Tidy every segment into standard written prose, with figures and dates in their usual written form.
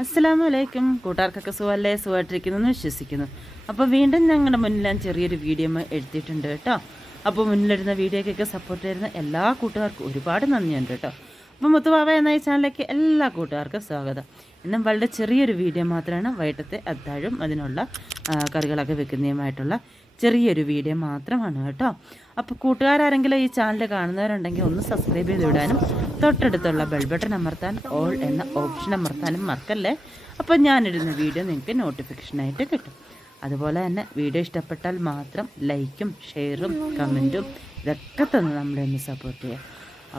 അസ്സലാമലൈക്കും. കൂട്ടുകാർക്കൊക്കെ സുഖമല്ലേ? സുഖമായിട്ടിരിക്കുന്നു വിശ്വസിക്കുന്നു. അപ്പോൾ വീണ്ടും ഞങ്ങളുടെ മുന്നിൽ ഞാൻ ചെറിയൊരു വീഡിയോ എഴുതിയിട്ടുണ്ട് കേട്ടോ. അപ്പോൾ മുന്നിലിരുന്ന വീഡിയോക്കൊക്കെ സപ്പോർട്ട് ചെയ്യുന്ന എല്ലാ കൂട്ടുകാർക്കും ഒരുപാട് നന്ദിയുണ്ട് കേട്ടോ. അപ്പോൾ മുത്തുബാബ എന്ന ഈ ചാനലിലേക്ക് എല്ലാ കൂട്ടുകാർക്കും സ്വാഗതം. ഇന്നും വളരെ ചെറിയൊരു വീഡിയോ മാത്രമാണ്. വൈകിട്ടത്തെ അത്താഴും അതിനുള്ള കറികളൊക്കെ വെക്കുന്നതുമായിട്ടുള്ള ചെറിയൊരു വീഡിയോ മാത്രമാണ് കേട്ടോ. അപ്പോൾ കൂട്ടുകാരെങ്കിലും ഈ ചാനൽ കാണുന്നവരുണ്ടെങ്കിൽ ഒന്ന് സബ്സ്ക്രൈബ് ചെയ്ത് വിടാനും തൊട്ടടുത്തുള്ള ബെൽ ബട്ടൺ അമർത്താൻ ഓൾ എന്ന ഓപ്ഷൻ അമർത്താനും മറക്കല്ലേ. അപ്പോൾ ഞാനിടുന്ന വീഡിയോ നിങ്ങൾക്ക് നോട്ടിഫിക്കേഷനായിട്ട് കിട്ടും. അതുപോലെ തന്നെ വീഡിയോ ഇഷ്ടപ്പെട്ടാൽ മാത്രം ലൈക്കും ഷെയറും കമൻറ്റും ഇതൊക്കെ തന്ന് നമ്മളെ ഒന്ന് സപ്പോർട്ട് ചെയ്യുക.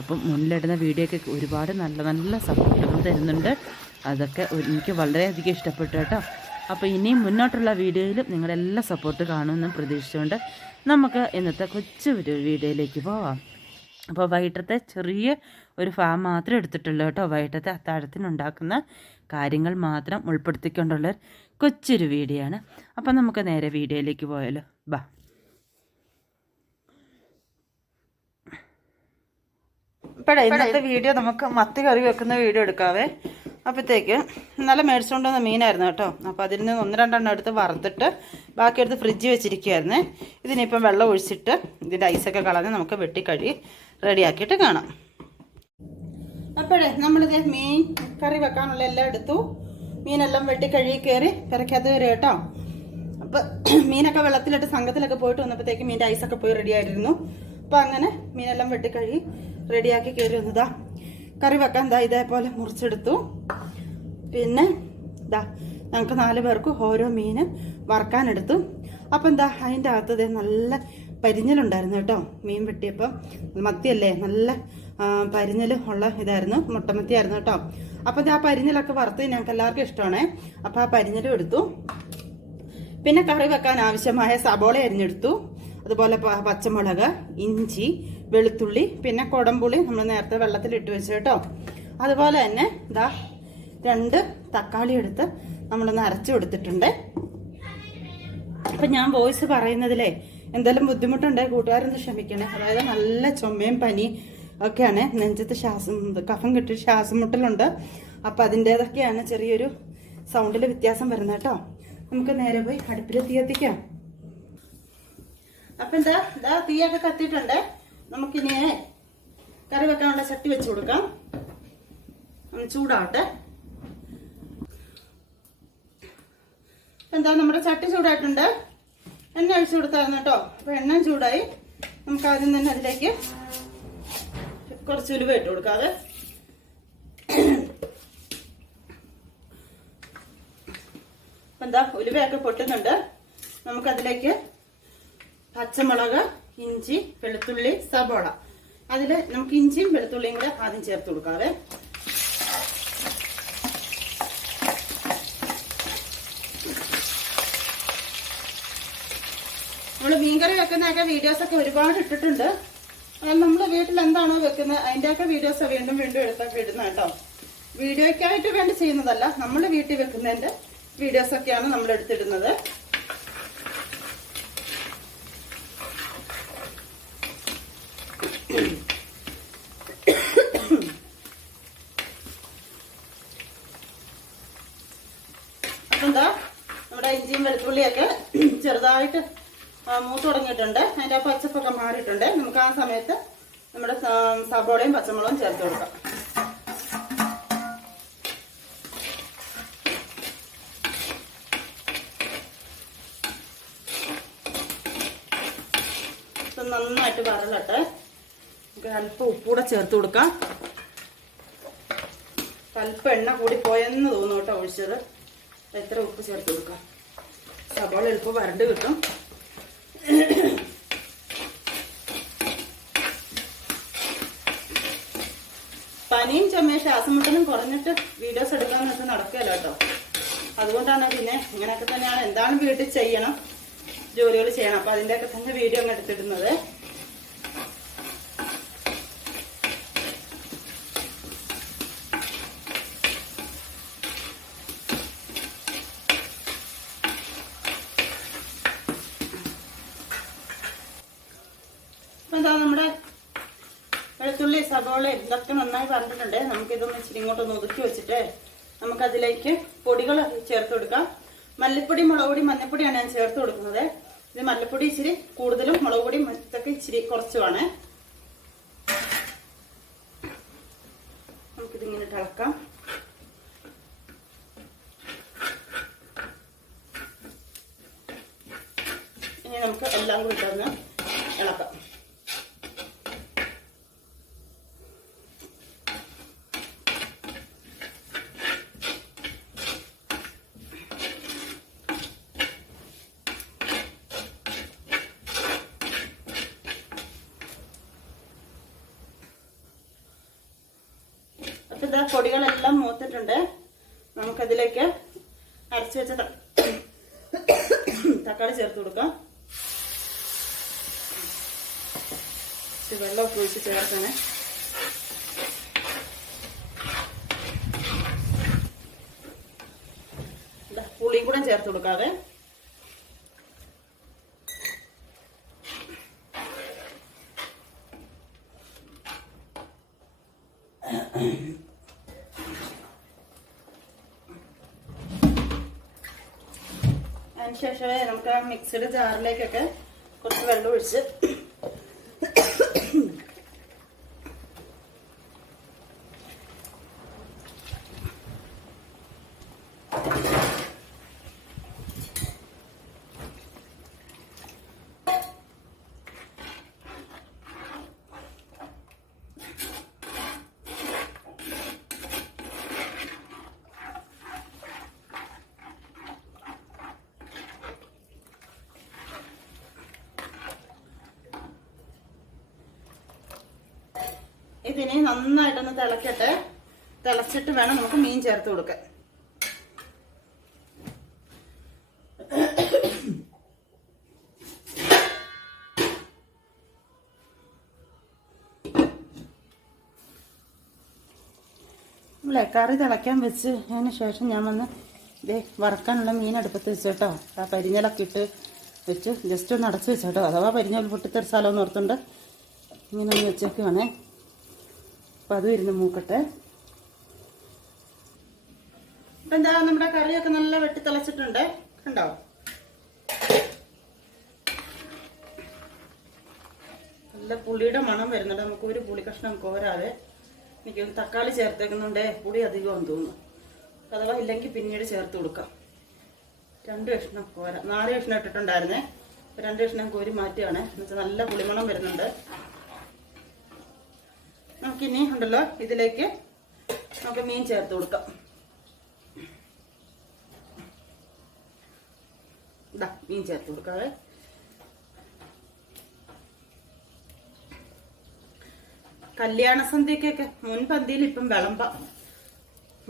അപ്പം മുന്നിലിടുന്ന വീഡിയോയ്ക്ക് ഒരുപാട് നല്ല നല്ല സപ്പോർട്ടുകൾ തരുന്നുണ്ട്. അതൊക്കെ എനിക്ക് വളരെയധികം ഇഷ്ടപ്പെട്ടു കേട്ടോ. അപ്പോൾ ഇനിയും മുന്നോട്ടുള്ള വീഡിയോയിലും നിങ്ങളെല്ലാം സപ്പോർട്ട് കാണുമെന്നും പ്രതീക്ഷിച്ചുകൊണ്ട് നമുക്ക് ഇന്നത്തെ കൊച്ചു ഒരു വീഡിയോയിലേക്ക് പോവാം. അപ്പോൾ വൈകിട്ടത്തെ ചെറിയ ഒരു ഫാം മാത്രം എടുത്തിട്ടുള്ളൂ കേട്ടോ. വൈകിട്ടത്തെ അത്താഴത്തിനുണ്ടാക്കുന്ന കാര്യങ്ങൾ മാത്രം ഉൾപ്പെടുത്തിക്കൊണ്ടുള്ള കൊച്ചൊരു വീഡിയോ ആണ്. അപ്പോൾ നമുക്ക് നേരെ വീഡിയോയിലേക്ക് പോയാലോ. ബാ. ഇപ്പോഴേ ഇന്നത്തെ വീഡിയോ നമുക്ക് മത്തി കറി വെക്കുന്ന വീഡിയോ എടുക്കാവേ. അപ്പോഴത്തേക്ക് നല്ല മേടിച്ചുകൊണ്ട് വന്ന മീനായിരുന്നു കേട്ടോ. അപ്പോൾ അതിൽ നിന്ന് 1-2 എടുത്ത് വറുത്തിട്ട് ബാക്കി എടുത്ത് ഫ്രിഡ്ജിൽ വെച്ചിരിക്കുമായിരുന്നേ. ഇതിനിപ്പം വെള്ളം ഒഴിച്ചിട്ട് ഇതിൻ്റെ ഐസൊക്കെ കളഞ്ഞ് നമുക്ക് വെട്ടിക്കഴുകി റെഡിയാക്കിയിട്ട് കാണാം. അപ്പോഴേ നമ്മളിത് മീൻ കറി വെക്കാനുള്ള എല്ലാം എടുത്തു. മീനെല്ലാം വെട്ടിക്കഴുകി കയറി പെരക്കകത്ത് കയറി കേട്ടോ. അപ്പോൾ മീനൊക്കെ വെള്ളത്തിലിട്ട് സംഘത്തിലൊക്കെ പോയിട്ട് വന്നപ്പോഴത്തേക്ക് മീൻ്റെ ഐസൊക്കെ പോയി റെഡിയായിരുന്നു. അപ്പോൾ അങ്ങനെ മീനെല്ലാം വെട്ടിക്കഴുകി റെഡിയാക്കി കയറി വന്നതാ. കറി വെക്കാൻ ദാ ഇതേപോലെ മുറിച്ചെടുത്തു. പിന്നെ ദാ ഞങ്ങൾക്ക് 4 പേർക്ക് ഓരോ മീൻ വറുക്കാനെടുത്തു. അപ്പം എന്താ അതിൻ്റെ അകത്ത് നല്ല പരിഞ്ഞലുണ്ടായിരുന്നു കേട്ടോ. മീൻ വെട്ടിയപ്പം മത്തിയല്ലേ, നല്ല പരിഞ്ഞൽ ഉള്ള ഇതായിരുന്നു, മുട്ടമത്തിയായിരുന്നു കേട്ടോ. അപ്പം ആ പരിഞ്ഞലൊക്കെ വറുത്ത് ഞങ്ങൾക്ക് എല്ലാവർക്കും ഇഷ്ടമാണേ. അപ്പോൾ ആ പരിഞ്ഞലും എടുത്തു. പിന്നെ കറി വെക്കാൻ ആവശ്യമായ സബോള അരിഞ്ഞെടുത്തു. അതുപോലെ പച്ചമുളക്, ഇഞ്ചി, വെളുത്തുള്ളി, പിന്നെ കുടംപുളി നമ്മൾ നേരത്തെ വെള്ളത്തിലിട്ട് വെച്ചു കേട്ടോ. അതുപോലെ തന്നെ ഇതാ 2 തക്കാളി എടുത്ത് നമ്മളൊന്ന് അരച്ചു കൊടുത്തിട്ടുണ്ട്. അപ്പം ഞാൻ വോയിസ് പറയുന്നതിലേ എന്തെങ്കിലും ബുദ്ധിമുട്ടുണ്ടെങ്കിൽ കൂട്ടുകാരൊന്ന് ക്ഷമിക്കണേ. അതായത് നല്ല ചുമയും പനി ഒക്കെയാണ്, നെഞ്ചത്ത് കഫം കിട്ടി ശ്വാസം മുട്ടലുണ്ട്. അപ്പം അതിൻ്റേതൊക്കെയാണ് ചെറിയൊരു സൗണ്ടിൽ വ്യത്യാസം വരുന്നത് കേട്ടോ. നമുക്ക് നേരെ പോയി അടുപ്പിൽ തീ കത്തിക്കാം. അപ്പം ഇതാ തീയൊക്കെ കത്തിയിട്ടുണ്ട്. നമുക്കിനി കറി വെക്കാനുള്ള ചട്ടി വെച്ച് കൊടുക്കാം. ചൂടാവട്ടെ. എന്താ നമ്മുടെ ചട്ടി ചൂടായിട്ടുണ്ട്. എണ്ണ ഒഴിച്ചു കൊടുത്തായിരുന്നു കേട്ടോ. അപ്പൊ എണ്ണ ചൂടായി. നമുക്ക് ആദ്യം തന്നെ അതിലേക്ക് കുറച്ച് ഉലുവ ഇട്ട് കൊടുക്കാതെ. എന്താ ഉലുവയൊക്കെ പൊട്ടുന്നുണ്ട്. നമുക്കതിലേക്ക് പച്ചമുളക്, ഇഞ്ചി, വെളുത്തുള്ളി, സബോള, അതിൽ നമുക്ക് ഇഞ്ചിയും വെളുത്തുള്ളിയും കൂടെ ആദ്യം ചേർത്ത് കൊടുക്കാവേ. നമ്മൾ മീൻകറി വെക്കുന്നതൊക്കെ വീഡിയോസൊക്കെ ഒരുപാട് ഇട്ടിട്ടുണ്ട്. നമ്മൾ വീട്ടിൽ എന്താണോ വെക്കുന്നത് അതിൻ്റെയൊക്കെ വീഡിയോസ് വീണ്ടും വീണ്ടും എടുത്തൊക്കെ ഇടുന്ന കേട്ടോ. വീഡിയോയ്ക്കായിട്ട് വേണ്ടി ചെയ്യുന്നതല്ല, നമ്മൾ വീട്ടിൽ വെക്കുന്നതിൻ്റെ വീഡിയോസൊക്കെയാണ് നമ്മൾ എടുത്തിടുന്നത്. എന്താ നമ്മുടെ ഇഞ്ചിയും വെളുത്തുള്ളിയൊക്കെ ചെറുതായിട്ട് മൂത്ത് തുടങ്ങിയിട്ടുണ്ട്. അതിൻ്റെ ആ പച്ചപ്പൊക്കെ മാറിയിട്ടുണ്ട്. നമുക്ക് ആ സമയത്ത് നമ്മുടെ സബോളയും പച്ചമുളകും ചേർത്ത് കൊടുക്കാം. ഇത് നന്നായിട്ട് വരലട്ടെ. നമുക്ക് അല്പം ഉപ്പൂടെ ചേർത്ത് കൊടുക്കാം. അല്പം എണ്ണ കൂടി പോയെന്ന് തോന്നുന്നു കേട്ടോ ഒഴിച്ചത്. എത്ര ഉപ്പ് ചേർത്ത് കൊടുക്കാം. സബോള എളുപ്പം വരണ്ട് കിട്ടും. പനിയും ചുമയും ശ്വാസം മുട്ടലും കുറഞ്ഞിട്ട് വീഡിയോസ് എടുക്കാന്ന് വെച്ചാൽ നടക്കുകയല്ല കേട്ടോ. അതുകൊണ്ടാണ് പിന്നെ ഇങ്ങനെയൊക്കെ തന്നെയാണ്. എന്താണ് വീട്ടിൽ ചെയ്യണം, ജോലികൾ ചെയ്യണം. അപ്പൊ അതിൻ്റെയൊക്കെ തന്നെ വീഡിയോ അങ്ങ് എടുത്തിടുന്നത്. എന്താ നമ്മുടെ വെളുത്തുള്ളി, സബോള ഇതൊക്കെ നന്നായി പറഞ്ഞിട്ടുണ്ട്. നമുക്കിതൊന്ന് ഇച്ചിരി ഇങ്ങോട്ടൊന്ന് ഒതുക്കി വെച്ചിട്ട് നമുക്ക് നമുക്കതിലേക്ക് പൊടികൾ ചേർത്ത് കൊടുക്കാം. മല്ലിപ്പൊടി, മുളക് പൊടി, മഞ്ഞൾപ്പൊടിയാണ് ഞാൻ ചേർത്ത് കൊടുക്കുന്നത്. ഇത് മല്ലിപ്പൊടി ഇച്ചിരി കൂടുതലും, മുളക് പൊടി മറ്റൊക്കെ ഇച്ചിരി കുറച്ചുമാണ്. നമുക്കിതിങ്ങനെ ഇളക്കാം. ഇനി നമുക്ക് എല്ലാം കൂടി ഇട്ടൊന്ന് ഇളക്കാം. അപ്പൊ ഇതാ പൊടികളെല്ലാം മൂത്തിട്ടുണ്ട്. നമുക്കതിലേക്ക് അരച്ചു വെച്ച തക്കാളി ചേർത്ത് കൊടുക്കാം. വെള്ളമൊക്കെ ഒഴിച്ച് ചേർക്കണേ. പുളിയും കൂടെ ചേർത്ത് കൊടുക്കാതെ. അതിനുശേഷം നമുക്ക് ആ മിക്സിയുടെ ജാറിലേക്കൊക്കെ കുറച്ച് വെള്ളം ഒഴിച്ച് ഇതിനെ നന്നായിട്ടൊന്ന് തിളക്കട്ടെ. തിളച്ചിട്ട് വേണം നമുക്ക് മീൻ ചേർത്ത് കൊടുക്കാൻ. കറി തിളയ്ക്കാൻ വെച്ച് അതിന് ശേഷം ഞാൻ വന്ന് വറക്കാനുള്ള മീൻ അടുപ്പത്ത് വെച്ചു കേട്ടോ. ആ പരിഞ്ഞലൊക്കെ ഇട്ട് വെച്ച് ജസ്റ്റ് ഒന്ന് അടച്ച് വെച്ചോട്ടോ. അഥവാ പരിഞ്ഞൽ പൊട്ടിത്തെറിച്ചാലോന്ന് ഓർത്തുണ്ട് ഇങ്ങനെ ഒന്ന് വെച്ചേക്കുവാണേ. അപ്പം അതും ഇരുന്ന് മൂക്കട്ടെ. അപ്പം എന്താ നമ്മുടെ കറിയൊക്കെ നല്ല വെട്ടി തിളച്ചിട്ടുണ്ട് കണ്ടോ. നല്ല പുളിയുടെ മണം വരുന്നുണ്ട്. നമുക്ക് ഒരു പുളി കഷ്ണം കോരാതെ. എനിക്ക് തക്കാളി ചേർത്തേക്കുന്നുണ്ട്, പുളി അധികമെന്ന് തോന്നുന്നു. അഥവാ ഇല്ലെങ്കിൽ പിന്നീട് ചേർത്ത് കൊടുക്കാം. 2 കഷ്ണം കോര, 4 കഷ്ണം ഇട്ടിട്ടുണ്ടായിരുന്നേ. 2 കഷ്ണം കോരി മാറ്റുകയാണ്. എന്നുവെച്ചാൽ നല്ല പുളിമണം വരുന്നുണ്ട്. നമുക്കിനി ഉണ്ടല്ലോ ഇതിലേക്ക് നമുക്ക് മീൻ ചേർത്ത് കൊടുക്കാം. ഇതാ മീൻ ചേർത്ത് കൊടുക്കാതെ. കല്യാണ സന്ധ്യക്കൊക്കെ മുൻപന്തിയിൽ ഇപ്പം വിളമ്പ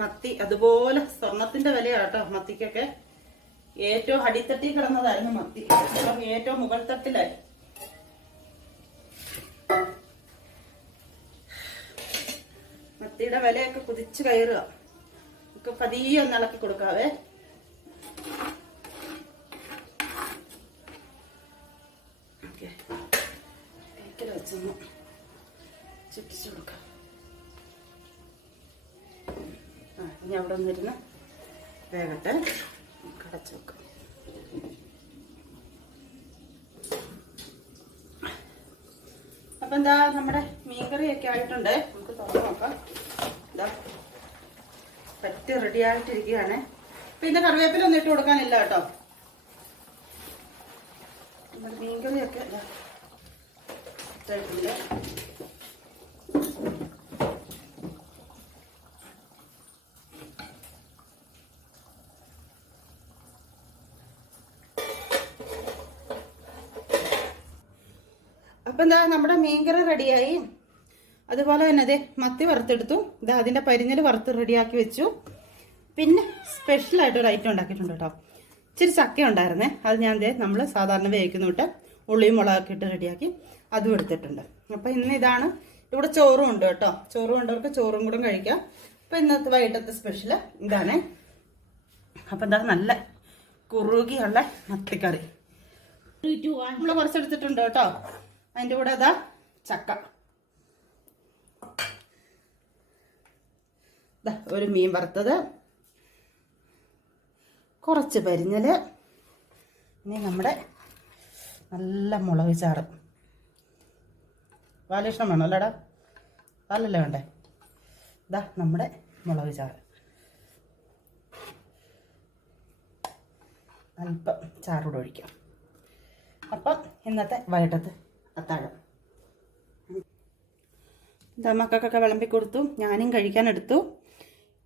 മത്തി അതുപോലെ സ്വർണത്തിന്റെ വിലയാട്ടോ മത്തിക്കൊക്കെ. ഏറ്റവും അടിത്തട്ടി കിടന്നതായിരുന്നു മത്തി. ഇപ്പം ഏറ്റവും മുകൾ തട്ടിലായി. മത്തിയുടെ വിലയൊക്കെ കുതിച്ച് കയറുക. ഒക്കെ പതിയെ ഒന്ന് ഇളക്കി കൊടുക്കാവേ. വെച്ചൊന്ന് ചുറ്റിച്ചു കൊടുക്കാം. ഇനി അവിടെ ഒന്നിരുന്ന് വേഗട്ടെ. കടച്ചു വെക്കാം. അപ്പൊ എന്താ നമ്മുടെ മീൻകറിയൊക്കെ ആയിട്ടുണ്ട്. നമുക്ക് തുറന്നു നോക്കാം. ഇതാ പറ്റി റെഡി ആയിട്ടിരിക്കുകയാണ്. പിന്നെ കറിവേപ്പിലൊന്നും ഇട്ട് കൊടുക്കാനില്ല കേട്ടോ. നമ്മുടെ മീൻകറിയൊക്കെ ഇതായിട്ടില്ല. അപ്പം എന്താ നമ്മുടെ മീൻകറി റെഡിയായി. അതുപോലെ തന്നെ അതെ മത്തി വറുത്തെടുത്തു. ഇതാ അതിൻ്റെ പരിഞ്ഞൽ വറുത്ത് റെഡിയാക്കി വെച്ചു. പിന്നെ സ്പെഷ്യലായിട്ടൊരു ഐറ്റം ഉണ്ടാക്കിയിട്ടുണ്ട് കേട്ടോ. ഇച്ചിരി ചക്ക ഉണ്ടായിരുന്നേ. അത് ഞാൻ നമ്മൾ സാധാരണ വേവിക്കുന്ന തൊട്ട് ഉള്ളിയും മുളകൊക്കെ ഇട്ട് റെഡിയാക്കി അതും എടുത്തിട്ടുണ്ട്. അപ്പം ഇന്ന് ഇതാണ്. ഇവിടെ ചോറും ഉണ്ട് കേട്ടോ. ചോറും ഉണ്ടവർക്ക് ചോറും കൂടെ കഴിക്കാം. അപ്പം ഇന്നത്തെ വൈകിട്ടത്തെ സ്പെഷ്യൽ ഇതാണ്. അപ്പം എന്താ നല്ല കുറുകിയുള്ള മത്തിക്കറി നമ്മൾ കുറച്ചെടുത്തിട്ടുണ്ട് കേട്ടോ. അതിൻ്റെ കൂടെ അതാ ചക്ക, ഒരു മീൻ വറുത്തത്, കുറച്ച് പരിഞ്ഞൽ, ഇനി നമ്മുടെ നല്ല മുളക് ചാറ്. പാലിഷ്ണം വേണം അല്ലേടാ? പാലല്ലേ വേണ്ടേ? ഇതാ നമ്മുടെ മുളക് ചാറ്. അല്പം ചാറൂടെ ഒഴിക്കാം. അപ്പം ഇന്നത്തെ വൈകിട്ടത്തെ അത്താഴം ഇതാ മക്കൾക്കൊക്കെ വിളമ്പി കൊടുത്തു, ഞാനും കഴിക്കാനെടുത്തു.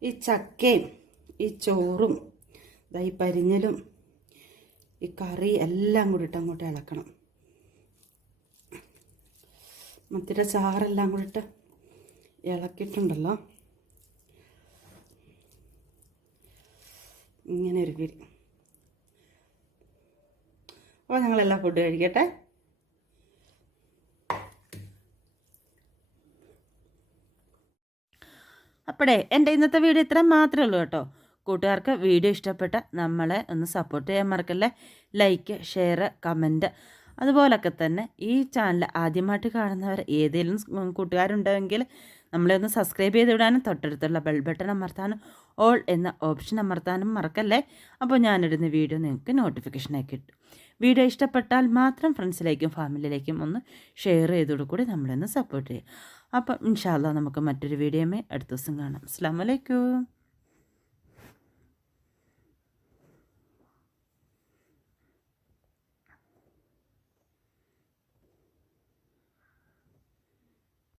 ഈ ചക്കയും ഈ ചോറും ഈ പരിഞ്ഞലും ഈ കറി എല്ലാം കൂടി ഇട്ട് അങ്ങോട്ട് ഇളക്കണം. മത്തിയുടെ ചാറെല്ലാം കൂടി ഇട്ട് ഇളക്കിയിട്ടുണ്ടല്ലോ, ഇങ്ങനെ ഒരു പിരി. അപ്പോൾ ഞങ്ങളെല്ലാം ഫുഡ് കഴിക്കട്ടെ. അപ്പോഴേ എൻ്റെ ഇന്നത്തെ വീഡിയോ ഇത്ര മാത്രമേ ഉള്ളൂ കേട്ടോ. കൂട്ടുകാർക്ക് വീഡിയോ ഇഷ്ടപ്പെട്ട നമ്മളെ ഒന്ന് സപ്പോർട്ട് ചെയ്യാൻ മറക്കല്ലേ. ലൈക്ക്, ഷെയർ, കമൻറ്റ്, അതുപോലൊക്കെ തന്നെ ഈ ചാനൽ ആദ്യമായിട്ട് കാണുന്നവർ ഏതെങ്കിലും കൂട്ടുകാരുണ്ടെങ്കിൽ നമ്മളെ ഒന്ന് സബ്സ്ക്രൈബ് ചെയ്ത് വിടാനും തൊട്ടടുത്തുള്ള ബെൽ ബട്ടൺ അമർത്താനും ഓൾ എന്ന ഓപ്ഷൻ അമർത്താനും മറക്കല്ലേ. അപ്പോൾ ഞാനിടുന്ന വീഡിയോ നിങ്ങൾക്ക് നോട്ടിഫിക്കേഷനായി കിട്ടും. വീഡിയോ ഇഷ്ടപ്പെട്ടാൽ മാത്രം ഫ്രണ്ട്സിലേക്കും ഫാമിലിയിലേക്കും ഒന്ന് ഷെയർ ചെയ്തോടുകൂടി നമ്മളൊന്ന് സപ്പോർട്ട് ചെയ്യും. അപ്പം ഇൻഷാ അല്ലാഹ് നമുക്ക് മറ്റൊരു വീഡിയോമേ അടുത്ത ദിവസം കാണാം. അസ്സലാമു അലൈക്കും.